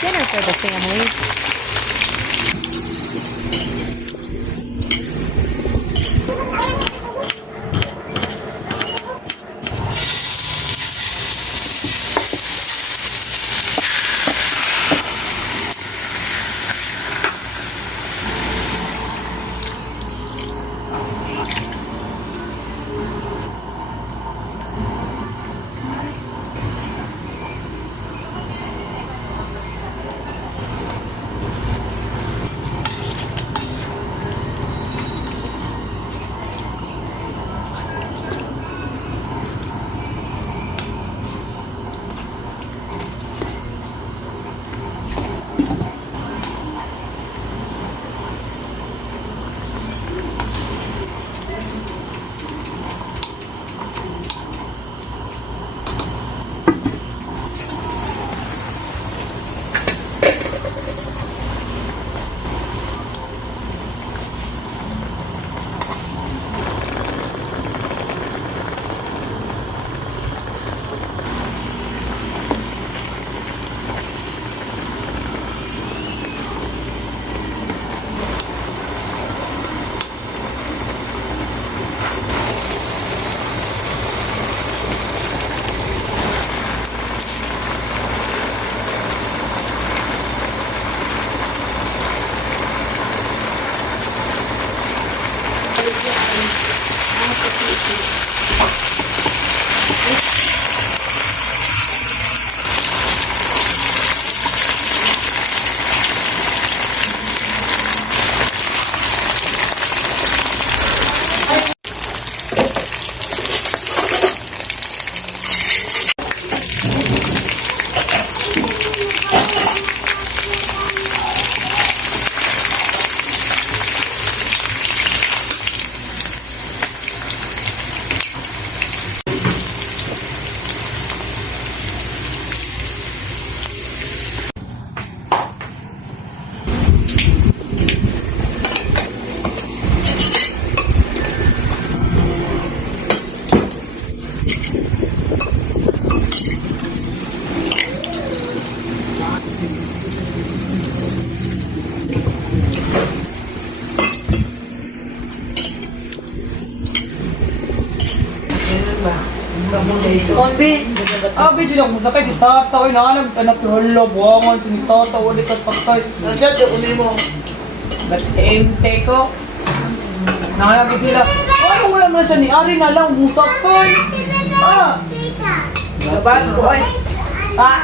dinner for the family. Konbin. Abi, di lang mo sakay si tata. Uy, nakalag sa anak yung hala. Buwangan ko ni tata. Ulit at pagkay. Nandiyan, yung uli mo. Ba't ente ko? Nakalag sila. Ano mo naman siya ni Ari na lang. Musakay. Ah! Labas ko ay. Ah!